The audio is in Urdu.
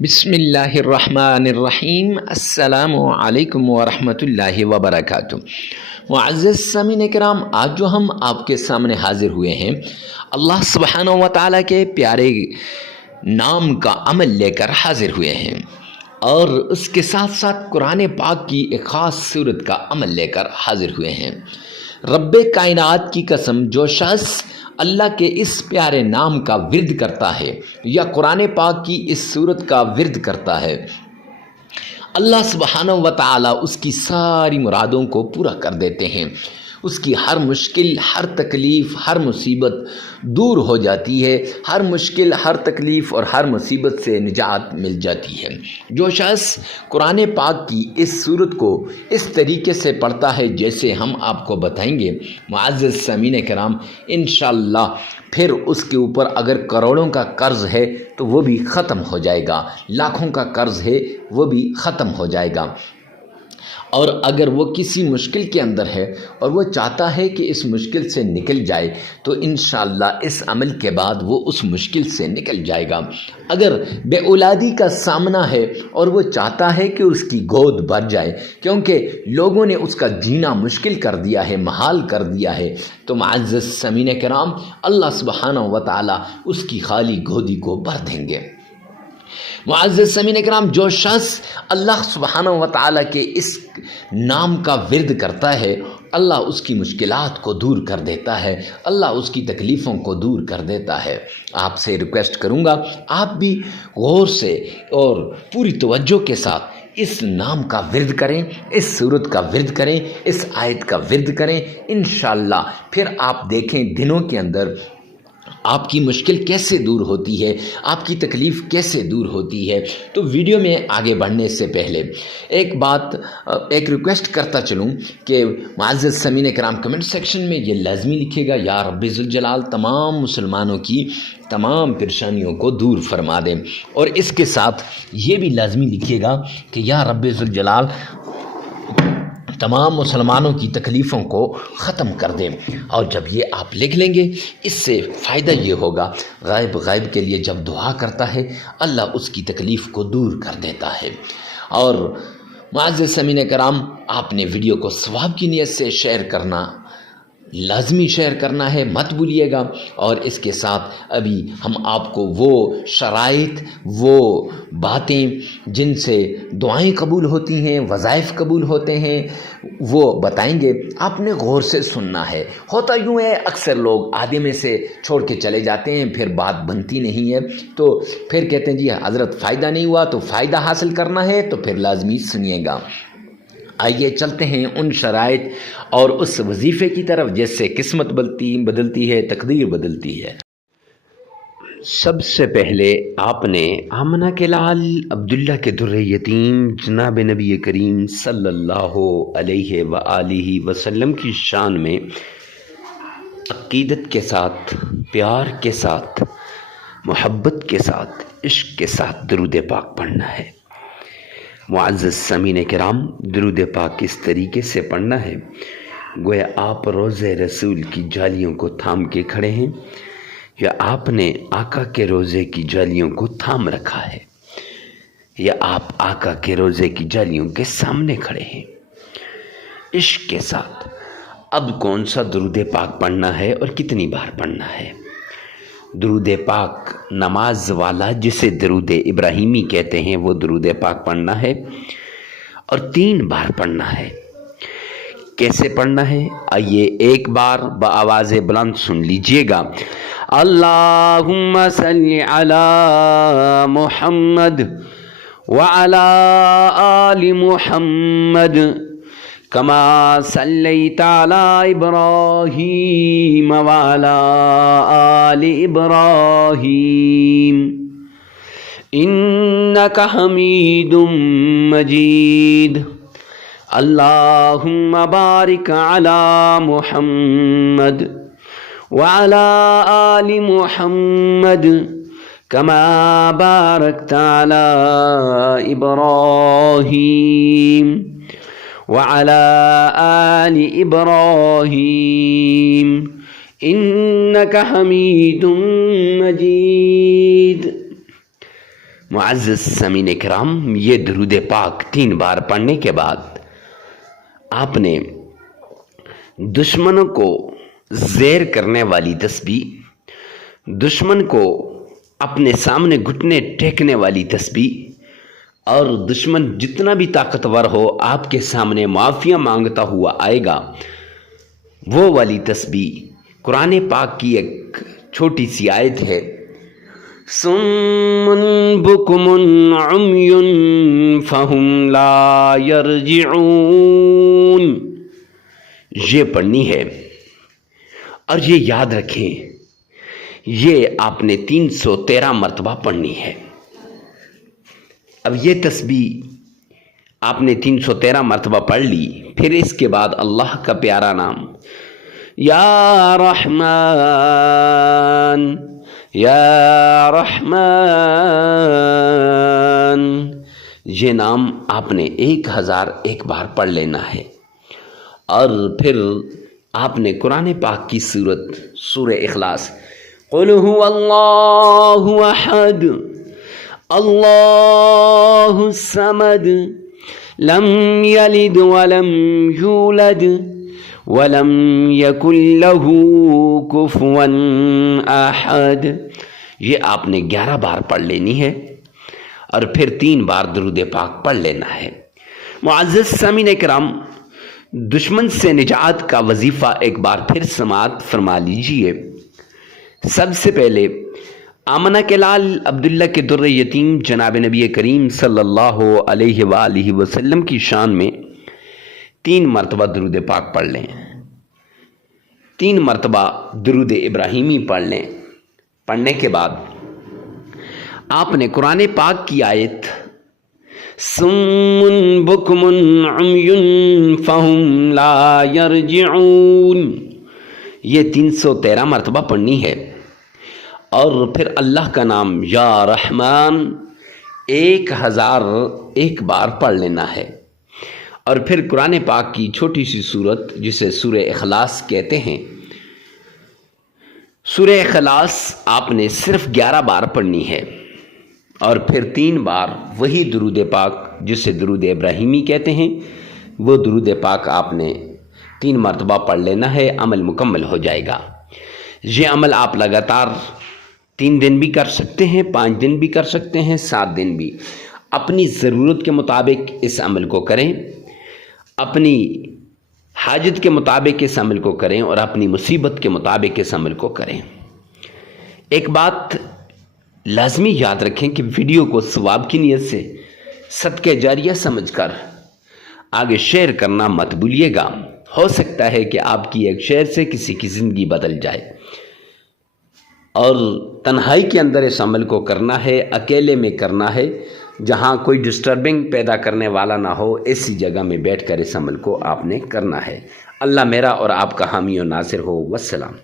بسم اللہ الرحمن الرحیم۔ السلام علیکم ورحمۃ اللہ وبرکاتہ۔ معزز سامعین کرام، آج جو ہم آپ کے سامنے حاضر ہوئے ہیں، اللہ سبحانہ و تعالیٰ کے پیارے نام کا عمل لے کر حاضر ہوئے ہیں، اور اس کے ساتھ ساتھ قرآن پاک کی ایک خاص صورت کا عمل لے کر حاضر ہوئے ہیں۔ رب کائنات کی قسم، جو شخص اللہ کے اس پیارے نام کا ورد کرتا ہے یا قرآن پاک کی اس صورت کا ورد کرتا ہے، اللہ سبحانہ و تعالیٰ اس کی ساری مرادوں کو پورا کر دیتے ہیں۔ اس کی ہر مشکل، ہر تکلیف، ہر مصیبت دور ہو جاتی ہے۔ ہر مشکل، ہر تکلیف اور ہر مصیبت سے نجات مل جاتی ہے۔ جو شخص قرآن پاک کی اس صورت کو اس طریقے سے پڑھتا ہے جیسے ہم آپ کو بتائیں گے، معزز سامعین کرام، انشاءاللہ پھر اس کے اوپر اگر کروڑوں کا قرض ہے تو وہ بھی ختم ہو جائے گا، لاکھوں کا قرض ہے وہ بھی ختم ہو جائے گا۔ اور اگر وہ کسی مشکل کے اندر ہے اور وہ چاہتا ہے کہ اس مشکل سے نکل جائے تو انشاءاللہ اس عمل کے بعد وہ اس مشکل سے نکل جائے گا۔ اگر بے اولادی کا سامنا ہے اور وہ چاہتا ہے کہ اس کی گود بھر جائے، کیونکہ لوگوں نے اس کا جینا مشکل کر دیا ہے، محال کر دیا ہے، تو معزز سامعین کرام، اللہ سبحانہ و تعالیٰ اس کی خالی گودی کو بھر دیں گے۔ معزز سامعین کرام، جو شخص اللہ سبحانہ و تعالیٰ کے اس نام کا ورد کرتا ہے، اللہ اس کی مشکلات کو دور کر دیتا ہے، اللہ اس کی تکلیفوں کو دور کر دیتا ہے۔ آپ سے ریکویسٹ کروں گا، آپ بھی غور سے اور پوری توجہ کے ساتھ اس نام کا ورد کریں، اس سورت کا ورد کریں، اس آیت کا ورد کریں۔ انشاءاللہ پھر آپ دیکھیں دنوں کے اندر آپ کی مشکل کیسے دور ہوتی ہے، آپ کی تکلیف کیسے دور ہوتی ہے۔ تو ویڈیو میں آگے بڑھنے سے پہلے ایک ریکویسٹ کرتا چلوں کہ معزز سامعین کرام، کمنٹ سیکشن میں یہ لازمی لکھے گا، یا رب ذوالجلال تمام مسلمانوں کی تمام پریشانیوں کو دور فرما دیں، اور اس کے ساتھ یہ بھی لازمی لکھیے گا کہ یا رب ذوالجلال تمام مسلمانوں کی تکلیفوں کو ختم کر دیں۔ اور جب یہ آپ لکھ لیں گے، اس سے فائدہ یہ ہوگا، غائب کے لیے جب دعا کرتا ہے اللہ اس کی تکلیف کو دور کر دیتا ہے۔ اور معزز سامعین کرام، آپ نے ویڈیو کو ثواب کی نیت سے شیئر کرنا، لازمی شیئر کرنا ہے، مت بھولیے گا۔ اور اس کے ساتھ ابھی ہم آپ کو وہ شرائط، وہ باتیں جن سے دعائیں قبول ہوتی ہیں، وظائف قبول ہوتے ہیں، وہ بتائیں گے۔ آپ نے غور سے سننا ہے۔ ہوتا یوں ہے، اکثر لوگ آدھے میں سے چھوڑ کے چلے جاتے ہیں، پھر بات بنتی نہیں ہے، تو پھر کہتے ہیں جی حضرت فائدہ نہیں ہوا، تو فائدہ حاصل کرنا ہے تو پھر لازمی سنیے گا۔ آئیے چلتے ہیں ان شرائط اور اس وظیفے کی طرف جس سے قسمت بدلتی ہے، تقدیر بدلتی ہے۔ سب سے پہلے آپ نے آمنہ کے لال عبداللہ کے در یتیم جناب نبی کریم صلی اللہ علیہ وآلہ وسلم کی شان میں عقیدت کے ساتھ، پیار کے ساتھ، محبت کے ساتھ، عشق کے ساتھ درود پاک پڑھنا ہے۔ معزز سامعین کرام، درود پاک اس طریقے سے پڑھنا ہے گویا آپ روضہ رسول کی جالیوں کو تھام کے کھڑے ہیں، یا آپ نے آقا کے روضے کی جالیوں کو تھام رکھا ہے، یا آپ آقا کے روضے کی جالیوں کے سامنے کھڑے ہیں، عشق کے ساتھ۔ اب کون سا درود پاک پڑھنا ہے اور کتنی بار پڑھنا ہے؟ درود پاک نماز والا، جسے درود ابراہیمی کہتے ہیں، وہ درود پاک پڑھنا ہے اور 3 بار پڑھنا ہے۔ کیسے پڑھنا ہے؟ آئیے ایک بار بآواز بلند سن لیجئے گا۔ اللہم صلی علی محمد وعلی آل محمد کما صلیت علی ابراہیم وعلی آل ابراہیم انک حمید مجید۔ اللہم بارک علی محمد وعلی آل محمد کما بارکت علی ابراہیم وعلى آل إبراهيم إنك حميد مجيد۔ معزز سامعین کرام، یہ درود پاک 3 بار پڑھنے کے بعد آپ نے دشمنوں کو زیر کرنے والی تسبیح، دشمن کو اپنے سامنے گھٹنے ٹیکنے والی تسبیح، اور دشمن جتنا بھی طاقتور ہو آپ کے سامنے معافیاں مانگتا ہوا آئے گا، وہ والی تسبیح قرآن پاک کی ایک چھوٹی سی آیت ہے، صم بکم عمی فہم لا یرجعون، یہ پڑھنی ہے اور یہ یاد رکھیں، یہ آپ نے 313 مرتبہ پڑھنی ہے۔ اب یہ تسبیح آپ نے 313 مرتبہ پڑھ لی، پھر اس کے بعد اللہ کا پیارا نام یا رحمان یا رحمان، یہ نام آپ نے 1001 بار پڑھ لینا ہے، اور پھر آپ نے قرآن پاک کی سورہ اخلاص، قل هو اللہ احد اللہ الصمد لم یلد ولم یولد ولم یکن لہ کفوا احد، یہ آپ نے 11 بار پڑھ لینی ہے، اور پھر 3 بار درود پاک پڑھ لینا ہے۔ معزز سامعین کرام، دشمن سے نجات کا وظیفہ ایک بار پھر سماعت فرما لیجئے۔ سب سے پہلے آمنہ کے لال عبداللہ کے در یتیم جناب نبی کریم صلی اللہ علیہ وآلہ وسلم کی شان میں 3 مرتبہ درود پاک پڑھ لیں، 3 مرتبہ درود ابراہیمی پڑھ لیں۔ پڑھنے کے بعد آپ نے قرآن پاک کی آیت صم بکم عمی فہم لا یرجعون، یہ 313 مرتبہ پڑھنی ہے، اور پھر اللہ کا نام یا رحمان 1001 بار پڑھ لینا ہے، اور پھر قرآن پاک کی چھوٹی سی سورت جسے سورہ اخلاص کہتے ہیں، سورہ اخلاص آپ نے صرف 11 بار پڑھنی ہے، اور پھر 3 بار وہی درود پاک جسے درود ابراہیمی کہتے ہیں، وہ درود پاک آپ نے 3 مرتبہ پڑھ لینا ہے، عمل مکمل ہو جائے گا۔ یہ عمل آپ لگاتار 3 دن بھی کر سکتے ہیں، 5 دن بھی کر سکتے ہیں، 7 دن بھی، اپنی ضرورت کے مطابق اس عمل کو کریں، اپنی حاجت کے مطابق اس عمل کو کریں، اور اپنی مصیبت کے مطابق اس عمل کو کریں۔ ایک بات لازمی یاد رکھیں کہ ویڈیو کو ثواب کی نیت سے صدقہ جاریہ سمجھ کر آگے شیئر کرنا مت بھولیے گا، ہو سکتا ہے کہ آپ کی ایک شیئر سے کسی کی زندگی بدل جائے، اور تنہائی کے اندر اس عمل کو کرنا ہے، اکیلے میں کرنا ہے، جہاں کوئی ڈسٹربنگ پیدا کرنے والا نہ ہو، ایسی جگہ میں بیٹھ کر اس عمل کو آپ نے کرنا ہے۔ اللہ میرا اور آپ کا حامی و ناصر ہو۔ والسلام۔